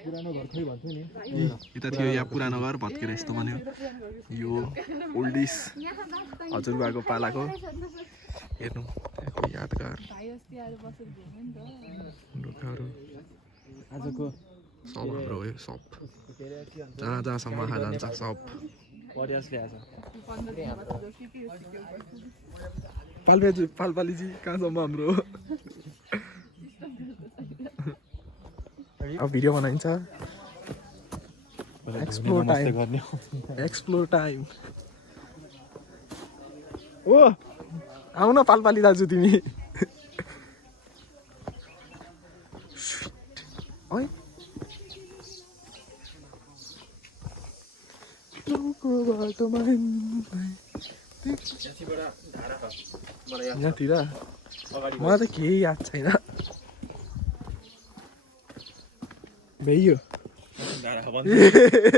पुरानो घर खै भन्छु नि यता थियो यहाँ पुरानो घर भत्केर यस्तो बन्यो यो ओल्डिस हजुरबाको पालाको हेर्नु त्यहाँको यादगार ढोकाहरू आजको सब हाम्रो हो सब जहाँ जहाँसम्म आँखा जान्छ सब परियासले आछ पालपालीजी कहाँसम्म हाम्रो अब भिडियो बनाइन्छ एक्सप्लोर टाइम ओ आउ न पालपाली दाजु तिमी यहाँतिर मलाई त केही याद छैन भइयो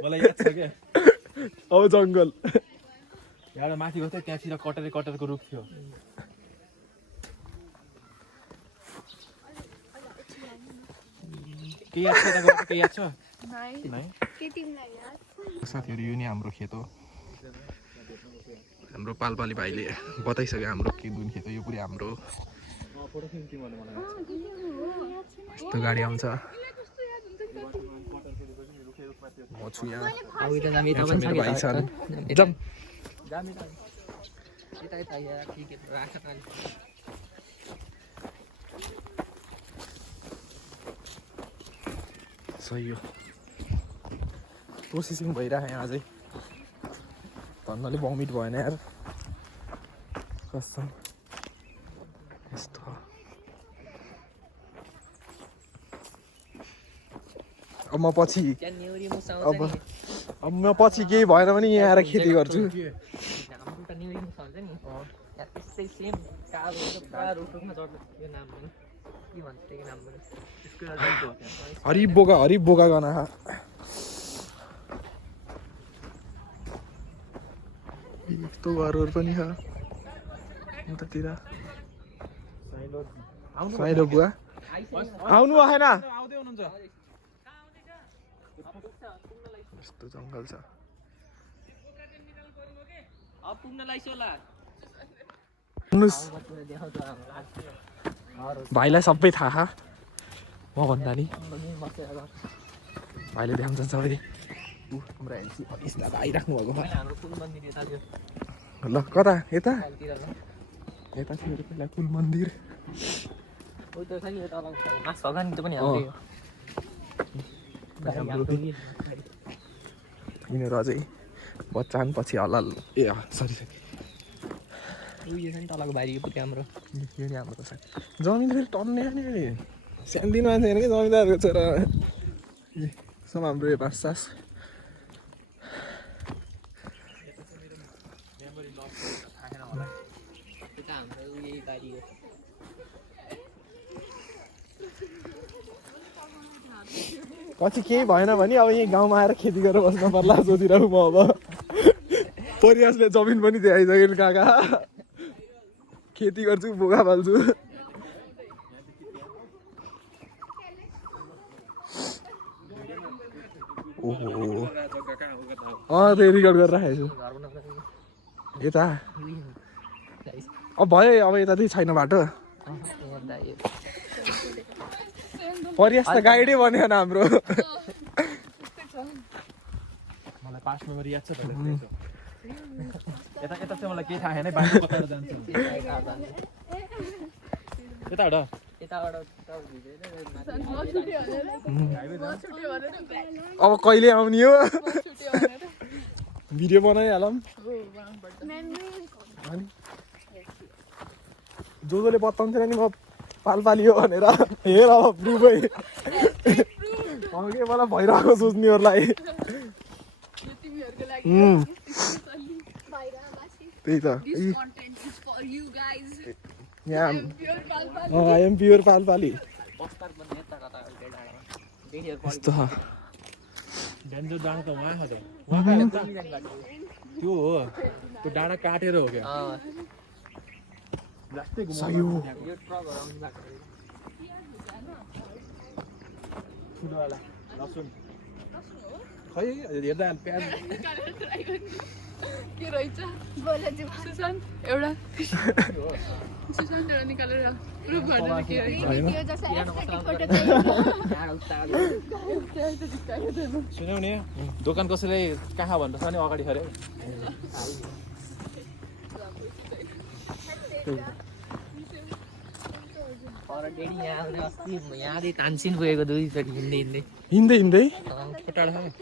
मलाई याद छ के अब जङ्गल यहाँ माथि गएको त्यहाँतिर कटरको रुख थियो के याद छ त्यहाँको के याद छ साथीहरू यो नि हाम्रो खेत हो हाम्रो पालपाली भाइले बताइसक्यो हाम्रो के दुन खेत हो यो पुरै हाम्रो यस्तो गाडी आउँछ म छु यहाँ मेरो भाइ छन् एकदम सही हो प्रोसेसिङ भइरहेको यहाँ अझै भन्नाले भमिट भएन यार कस्तो यस्तो अब म पछि केही भएन भने यहाँ आएर खेती गर्छु हरिब बोका गना यस्तो घरहरू पनि छ उतातिर साइलो बुवा आउनु भएन यस्तो जङ्गल छ भाइलाई सबै थाहा म भन्दा नि भाइले देखाउँछ सबै हाम्रो दादा आइराख्नु भएको ल कता यता थियो पहिला कुल मन्दिर यिनीहरू अझै बच्चान पछि हलाल ए सरी तलको बारी हाम्रो हाम्रो जमिन फेरि टन्ने नि सानोदिनो मान्छे होइन कि जमिनदारको छोरा सब हाम्रो बास पछि केही भएन भने अब यहीँ गाउँमा आएर खेती गरेर बस्नु पर्ला सोचिरहेको म अब परियासले जमिन पनि देखाइसक्यो काका खेती गर्छु बोका पाल्छु ओहो त्यो रिकर्ड गरेर राखेको छु यता अब भयो अब यता चाहिँ छैन बाटो परियास त गाइडै बन्यो न हाम्रो मलाई पास्ट मेमोरी याद छ यता चाहिँ मलाई केही थाहा छैन बाटो कताबाट जान्छ अब कहिले आउने हो भिडियो बनाइहालौँ जसले बताउँथेन नि म पालपाली हो भनेर हेर अब प्रुफै के मलाई भइरहेको सोच्नेहरूलाई त्यही त यहाँ आई एम प्योर पालपाली यस्तो त्यो हो त्यो डाँडा काटेर हो क्या जस्तै सही हो। यो ट्रकहरु आउने बाटो हो। ठुलोवाला लसुन खै हेर्दा प्याज के रहेछ सुशान्त एउटा सुशान्त एउटा निकालेर प्रुफ गर्दैन के रहेछ होइन सुन्यौ नि दोकान कसैलाई कहाँ भन्नु छ नि अगाडि खरे पर डेडी यहाँ आउने अस्ति यहाँदेखि तानसिन गएको दुईचोटि हिँड्दै हिँड्दै हिँड्दै टाढा छ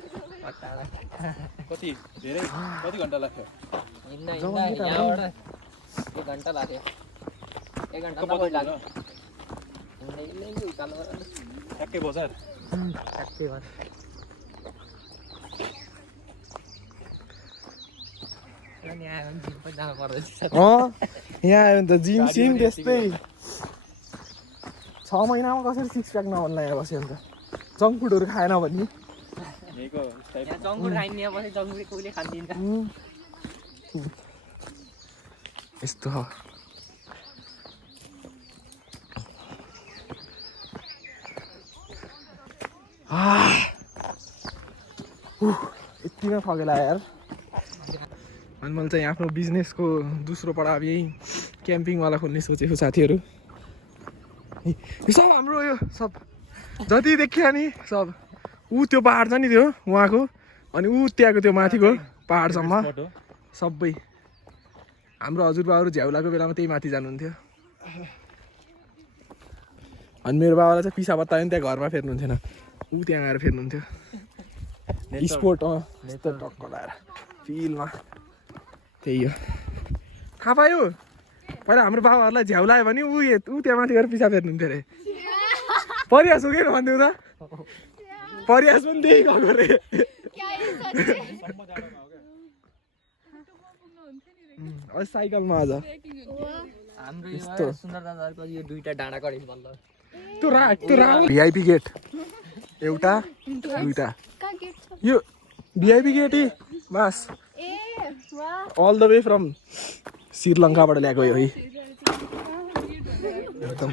टाढा कति धेरै कति घन्टा लाग्थ्यो हिँड्दा यहाँबाट 1 घन्टा लाग्यो 1 घन्टा नबढी लाग्यो हिँड्दै उकालो ठ्याक्कै बजार ठ्याक्कै भयो अनि आयो भने जिम पनि जानु पर्दैछ यहाँ आयो भने त जिम सिम त्यस्तै 6 महिनामा कसरी 6 प्याक नबन्ला यहाँ बस्यो भने त जङ्क फुडहरू खाएन भने यहीको टाइप यहाँ जङ्गुड खाइने यहाँ बसे जङ्गुड कोहीले खान्दिन्छ यस्तो हो यतिमा थगेला यार अनि मैले चाहिँ आफ्नो बिजनेसको दोस्रो पडाव यही क्याम्पिङवाला खोल्ने सोचेको साथीहरू यो सब हाम्रो यो सब जति देखियो नि सब ऊ त्यो पहाड छ नि त्यो उहाँको अनि ऊ त्यहाँको त्यो माथिको पहाडसम्म सबै हाम्रो हजुरबाबाहरू झ्याउलाको बेलामा त्यही माथि जानुहुन्थ्यो अनि मेरो बाबालाई चाहिँ पिसा बत्तायो नि त्यहाँ घरमा फेर्नुहुन्थेन ऊ त्यहाँ आएर फेर्नुहुन्थ्यो स्पोर्ट यस्तो टक्क लगाएर फिल्डमा त्यही हो थाहा पायो पहिला हाम्रो बाबाहरूलाई झ्याउलायो भने ऊ त्यहाँ माथि गएर पिसा फेर्नुहुन्थ्यो अरे परिहास हो कि भनिदिउँ त परिहास पनि त्यही गएको अरे साइकलमा आज हाम्रो यो सुन्दर दादाको यो दुईटा डाँडा करेको बल्ल त्यो भिआइपी गेट एउटा दुईटा यो भिआइपी गेट बस अल द वे फ्रम श्रीलङ्काबाट ल्याएको यो एकदम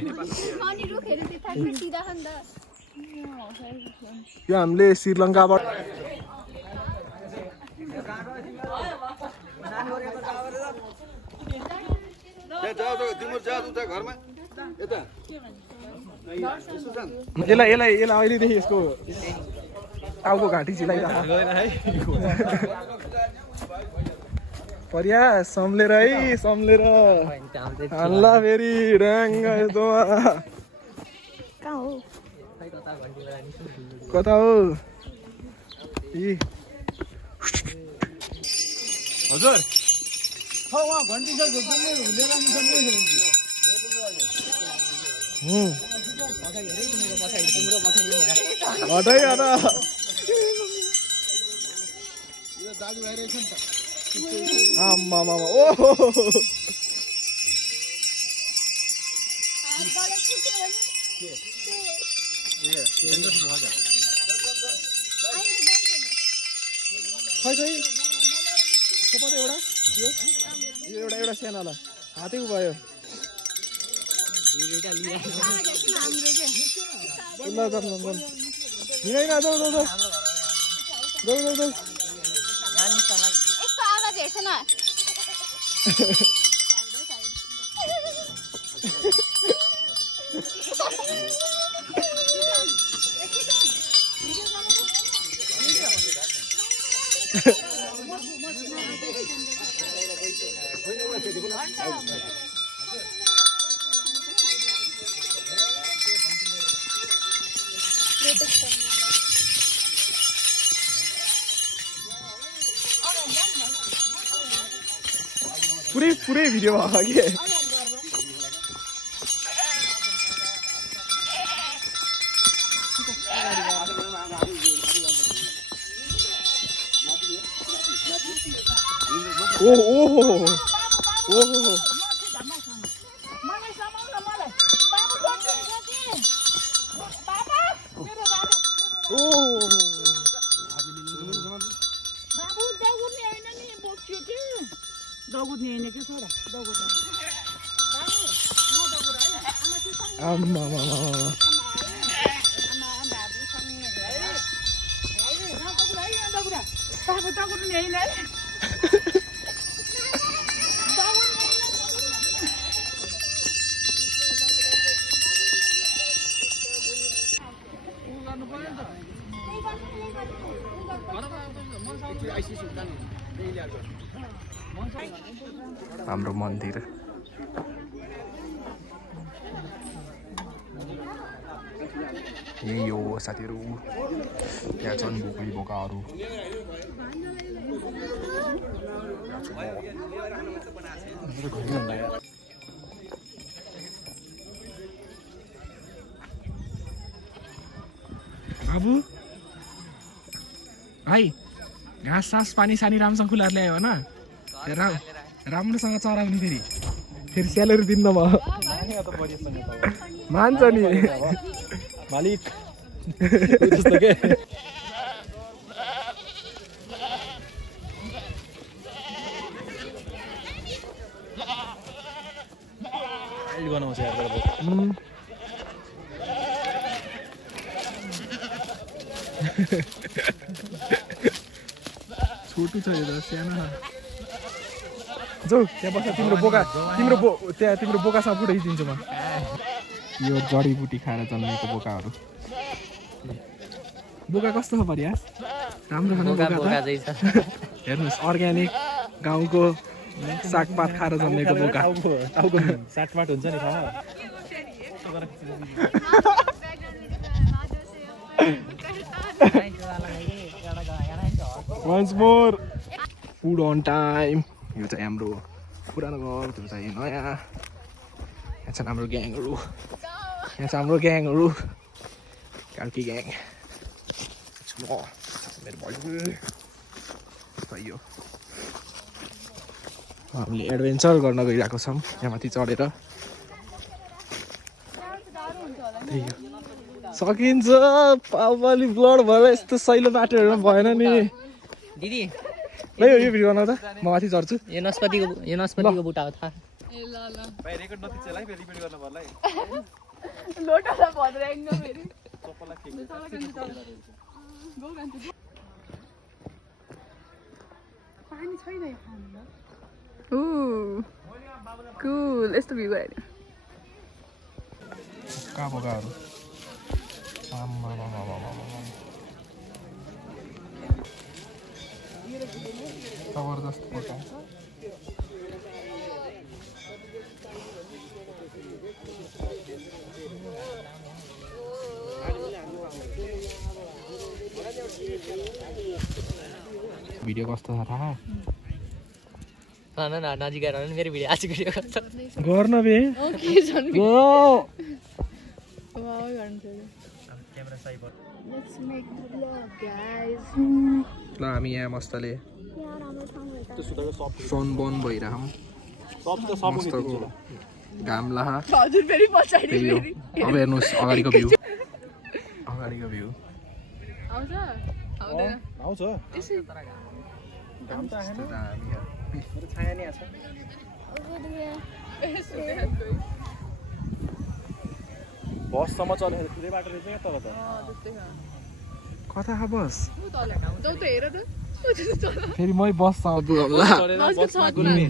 यो हामीले श्रीलङ्काबाट यसलाई अहिलेदेखि यसको टाउको घाँटी परिया सम्लेर है सम्लेर हल्ला फेरि ड्याङ्ग यस्तोमा कता हो हजुर हटाइ हटा आम्मा मामा ओ खै एउटा यो एउटा सानोला हातेको भयो हिँडाइ जाऊ आवाज हेर्छ न पुरै भिडियो भएको कि हाम्रो मन्दिर यही हो साथीहरू। यहाँ छन् बोकै बोकाहरू। बाबु भाइ घाँस सास पानी सानी राम्रोसँग खुलाएर ल्यायो होइन राम्रोसँग चराउने फेरि स्यालेरी दिन्न म मान्छ नि मालिक जस्तो के बनाउँछ यार छोटो छ यो त सानो जाऊ त्यहाँ बस्छ तिम्रो बोकासँग फुटाइदिन्छु म यो जडीबुटी खाएर जन्मेको बोकाहरू बोका कस्तो छ परियास राम्रो खानु बोका हेर्नुहोस् अर्ग्यानिक गाउँको सागपात खाएर जन्मेको बोका टाउको साटमाट हुन्छ नि थाहा Once more food on time. यो चाहिँ हाम्रो पुरानो घर त्यो चाहिँ नयाँ यहाँ छ हाम्रो ग्याङहरू यहाँ छ हाम्रो ग्याङहरू कार्की ग्याङ मेरो भयो हामीले एडभेन्चर गर्न गइरहेको छौँ यहाँ माथि चढेर सकिन्छ पापाली ब्लड भएर यस्तो सहिलो बाटोहरू भएन नि दिदी ल यो भिडियो बनाउँदा म माथि चढ्छु यो नस्पतिको बुटा हो थाहा ए ल ल भाइ रेकर्ड नथिच्छ है फेरि रिपिट गर्न पर्ला है लोटालाई भद्राइन्न फेरि चप्पललाई ठिक गो गान्छु पानी छैन यो खानुमा ओ कुल यस्तो भ्यू आयो कहाँ बोकाहरू जबरदस्त बोका भिडियो कस्तो छ थाहा नजिक आएर मेरो भिडियो आज भिडियो गर्छ गर्न बे के छन् वाउ गर्नु camera side let's make the blog guys ल हामी यहाँ मस्तले सनबर्न भइरहौँ मस्तको घाम लाहा हजुर फेरि पछाडी अब हेर्नुहोस् अगाडिको भ्यू आउँछ आउँदैन आउँछ त्यसै काम त आएन हामी मेरो छाया नि आछ बससम्म चलेर पुरै बाटो रहेछ क्या तल त कता बस तँ त हेर त फेरि मै बससँग पुऱ्याउला चलेर बसमा Gulmi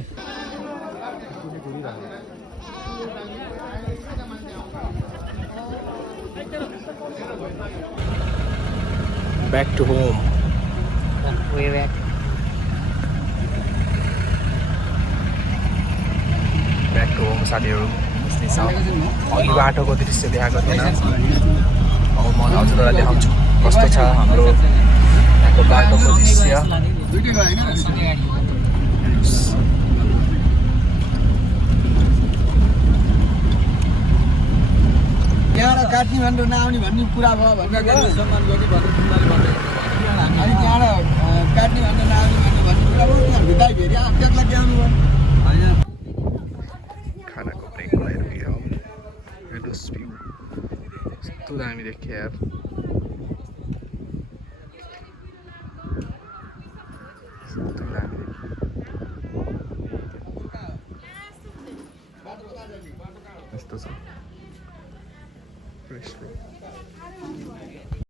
Back to home. Way back. Back to home साथीहरू अघि बाटोको दृश्य देखाएको थिएन अब म हजुरहरूलाई देखाउँछु कस्तो छ हाम्रो यहाँको बाटोको दृश्य यहाँ काठमाडौँ नआउने भन्ने कुरा भयो भनेर सम्मान गर्ने भन्ने अनि त्यहाँबाट काठमाडौँ नआउने भन्ने कुरा भयो उनीहरूको दाइ भेरी त्यसलाई ल्याउनु भयो खानाको ब्रेक लगाइरहेको हेर्नुहोस् भ्यू कस्तो दामी देख्यो यार कस्तो दामी रेस्टरुम